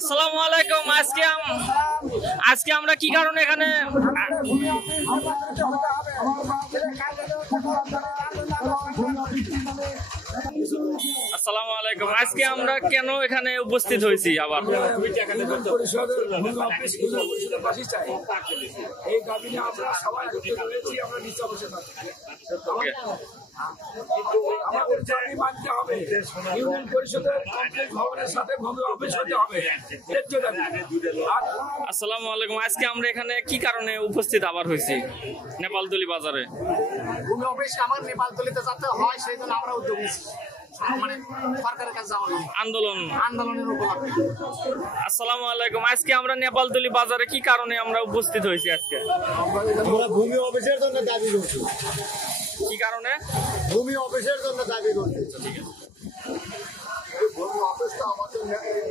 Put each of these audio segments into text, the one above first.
আসসালামু আলাইকুম। আজকে আমরা কি কারণে এখানে আসসালামু আলাইকুম আজকে আমরা কেন এখানে উপস্থিত হয়েছি? আবার আসসালামু আলাইকুম আজকে আমরা এখানে কি কারণে উপস্থিত আবার হয়েছি নেপালতলী বাজারে? ভূমি অফিস আমার নেপালতলীতে যাতে হয় সেই জন্য আমরা উদ্যোগ নিচ্ছি, মানে সরকারের কাছে যাওয়ার আন্দোলনের উপলক্ষে। আসসালামু আলাইকুম আজকে আমরা নেপালতলী বাজারে কি কারণে আমরা উপস্থিত হয়েছি? আজকে আমরা ভূমি অফিসের জন্য দাবি করছি। কি কারণে? ভূমি অফিসের জন্য দাবি করছি। ঠিক আছে। ভূমি অফিসটা আমাদের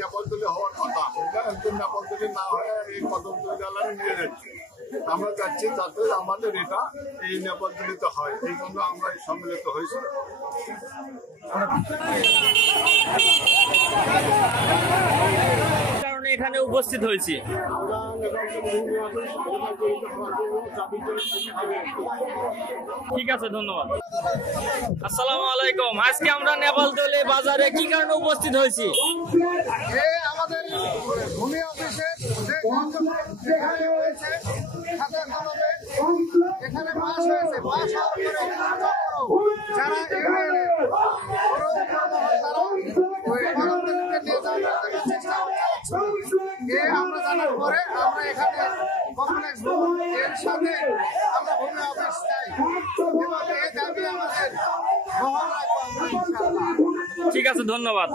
নেপালতলী হওয়ার কথা, নেপালতলী না হয়ে এই কদমতলী জেলায় নিয়ে যাচ্ছে। আমরা চাচ্ছি যাতে আমাদের এটা এই নেপালতলীতে হয়, এই জন্য আমরা সম্মিলিত হয়েছি। কারণে এখানে উপস্থিত হয়েছি। ঠিক আছে, ধন্যবাদ। আসসালামু আলাইকুম আজকে আমরা নেপালতলী বাজারে কি কারণে উপস্থিত হয়েছি? আমাদের ভূমি অফিসের এখানে পাস হয়েছে, পাস হওয়ার পরে যারা আমরা জানার পরে আমরা এখানে কমপ্লেক্স এর সাথে আমরা ভূমি অফিস চাই এবং এই দাবি আমাদের বহাল রাখবো আমরা ইনশাআল্লাহ। ঠিক আছে, ধন্যবাদ।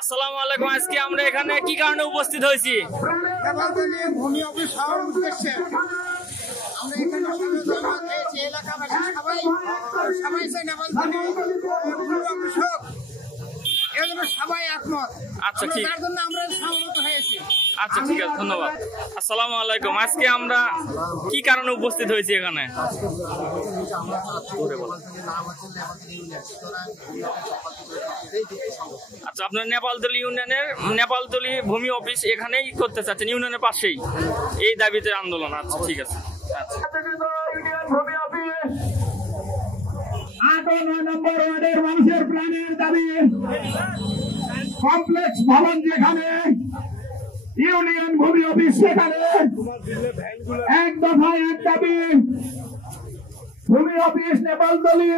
আসসালামু আলাইকুম আজকে আমরা এখানে কি কারণে উপস্থিত হয়েছি? নেপালতলী ভূমি অফিস হওয়ার উদ্দেশ্যে আমরা এখানে এলাকাবাসী সবাই চাই নেপালতলী ভূমি অফিস হোক, এর জন্য সবাই একমত। আচ্ছা, ঠিক তার জন্য আমরা সহমত হয়েছি। আচ্ছা, ঠিক আছে, ধন্যবাদ। আসসালামু আলাইকুম আজকে আমরা কি কারণে উপস্থিত হয়েছি এখানে? আচ্ছা, আপনার নেপালতলী ইউনিয়নের নেপালতলী ভূমি অফিস এখানেই করতে চাচ্ছেন, ইউনিয়নের পাশেই, এই দাবিতে আন্দোলন। আচ্ছা, ঠিক আছে। আচ্ছা, 8 ও 9 নম্বর ওয়ার্ডের মানুষের প্রাণের দাবি কমপ্লেক্স ভবন যেখানে ইউনিয়ন ভূমি অফিস সেখানে এক দফায় এক দাবি ভূমি অফিস নেপালতলী।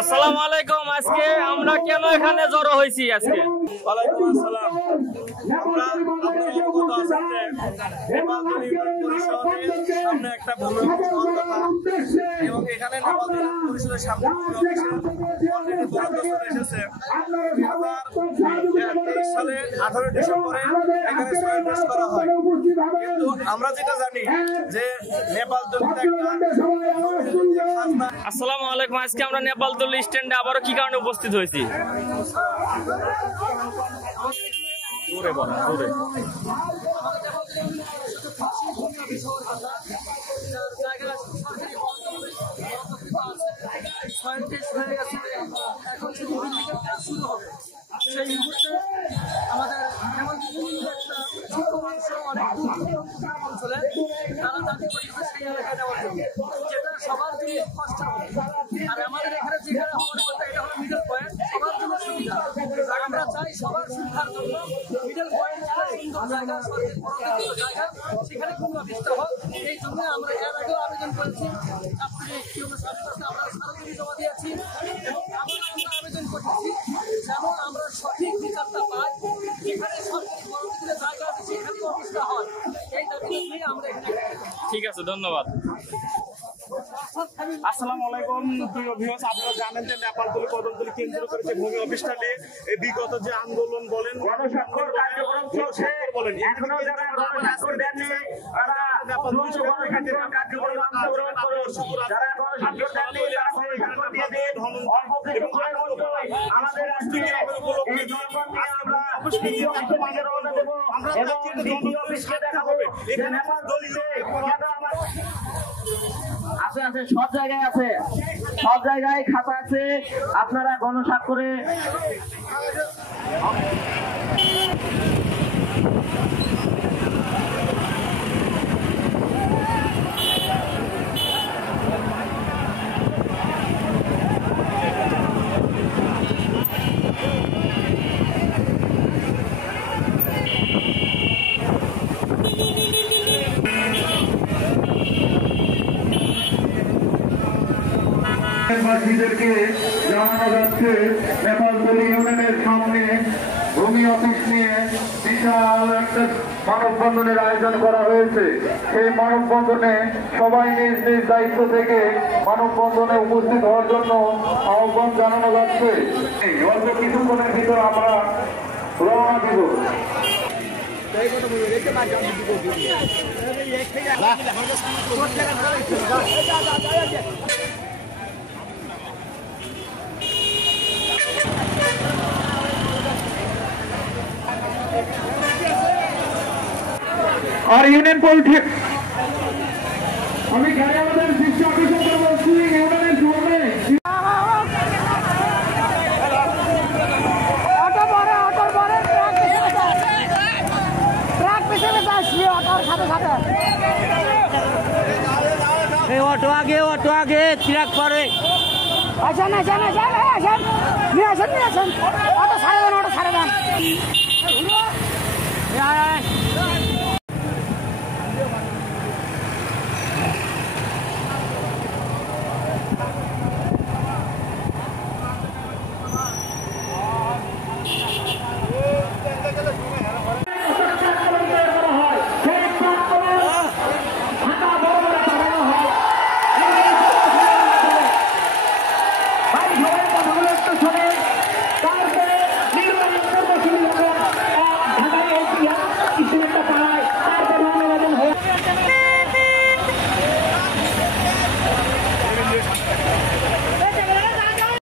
আসসালামু আলাইকুম আজকে আমরা কেন এখানে জড়ো হয়েছি? আজকে ওয়ালাইকুম আসসালাম। আমরা অবগত আছি যে নেপালতলী পরিষদের সামনে একটা ভূমি অফিস হওয়ার কথা এবং এখানে নেপালতলী পরিষদের সামনে ভূমি অফিসে অলরেডি বরাদ্দ এসেছে। 2023 সালে 18 ডিসেম্বরে এখানে সয়েল টেস্ট করা হয়, কিন্তু আমরা যেটা জানি যে নেপালতলীতে একটা আসসালামু আলাইকুম আজকে আমরা নেপালতলী স্ট্যান্ডে আবারও কি কারণে উপস্থিত হয়েছি? সেই মুহূর্তে আমাদের অঞ্চলে তারা দাবি করেছে সেই এলাকায় দেওয়ার জন্য, যেটা সবার জন্য কষ্ট হবে। আর আমাদের এখানে যেখানে হওয়ার কথা এটা হলো মিডল পয়েন্ট, সবার জন্য সুবিধা। আমরা চাই সবার সুবিধার জন্য মিডল পয়েন্ট সুন্দর জায়গা, সরকারি বড় জায়গা, সেখানে কোনো অফিসটা হোক। এই জন্য আমরা এর আগেও আবেদন করেছি, আপনি আমরা সারাদিন জমা দিয়েছি এবং আবার আমরা আবেদন করতেছি যেন আমরা সঠিক বিচারটা পাই, যেখানে সরকারি বড় জায়গা আছে সেখানে অফিসটা হয়। এই দাবি নিয়ে আমরা এখানে। ঠিক আছে, ধন্যবাদ। আসসালামু আলাইকুম প্রিয় ভিউয়ার্স, আপনারা জানেন যে নেপালতলী কদমতলী কেন্দ্র করে যে ভূমি অফিসটা নিয়ে এই বিগত যে আন্দোলন বলেন গণস্বাক্ষর কার্যক্রম চলছে। বলেন এখনো যারা গণস্বাক্ষর দেননি তারা দ্রুত গণস্বাক্ষর কার্যক্রমে অংশগ্রহণ করুন। যারা গণস্বাক্ষর দেননি তারা গণস্বাক্ষর দিয়ে দিন। অল্প কিছুক্ষণের মধ্যেই আমাদের আজকে এই জনগণ নিয়ে আমরা দ্বিতীয় অফিসে দিকে রওনা দেব এবং দ্বিতীয় অফিসকে দেখাবো যে নেপালতলীতে কেন আমার আছে আছে সব জায়গায় আছে, সব জায়গায় খাতা আছে। আপনারা গণস্বাক্ষরে বাসীদেরকে জানানো যাচ্ছে নেপালতলী ইউনিয়নের সামনে ভূমি অফিস নিয়ে বিশাল একটা মানববন্ধনের আয়োজন করা হয়েছে। সেই মানববন্ধনে সবাই নিজ নিজ দায়িত্ব থেকে মানববন্ধনে উপস্থিত হওয়ার জন্য আহ্বান জানানো যাচ্ছে। অল্প কিছুক্ষণের ভিতর আমরা রওনা দিব। और यूनियन पॉलिटिक्स अभी घर আমাদের শিক্ষা অফিসার বলছি ইউনিয়নের সামনে অটোর পরে ট্রাক পেছনে যাচ্ছে অটোর সাথে সাথে এই অটো আগে ট্রাক পরে আসেন নিয়ে আসেন অটো ছাড়ে দেন